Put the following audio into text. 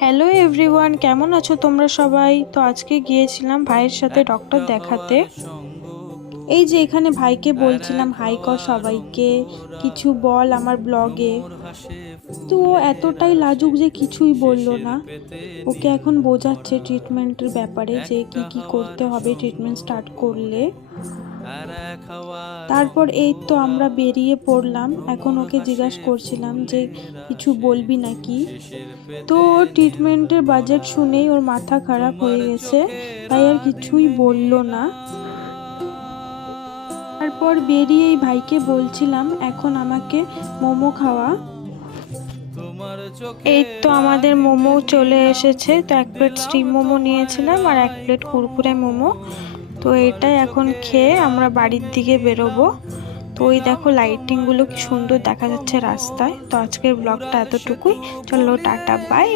Hello everyone, কেমন আছো তোমরা সবাই? তো আজকে গিয়েছিলাম ভাইয়ের সাথে ডক্টর দেখাতে। এই যে এখানে ভাইকে বলছিলাম হাই কর সবাইকে, কিছু বল আমার ব্লগে। তো ও এতটাই লাজুক যে কিছুই বললো না। ওকে এখন বোঝাচ্ছে ট্রিটমেন্টের ব্যাপারে যে কি কি করতে হবে ট্রিটমেন্ট স্টার্ট করলে। তারপর এই তো আমরা বেরিয়ে পড়লাম। এখন ওকে জিজ্ঞাসা করছিলাম যে কিছু বলবি নাকি। তো ওর ট্রিটমেন্টের বাজেট শুনেই ওর মাথা খারাপ হয়ে গেছে, তাই আর কিছুই বললো না। তারপর বেরিয়েই ভাইকে বলছিলাম এখন আমাকে মোমো খাওয়া। এই তো আমাদের মোমো চলে এসেছে। তো এক প্লেট স্টিম মোমো নিয়েছিলাম আর এক প্লেট কুরকুরে মোমো। তো এটাই এখন খেয়ে আমরা বাড়ির দিকে বেরোবো। তো ওই দেখো লাইটিংগুলো কি সুন্দর দেখা যাচ্ছে রাস্তায়। তো আজকের ব্লগটা এতটুকুই। চলো টাটা, বাই।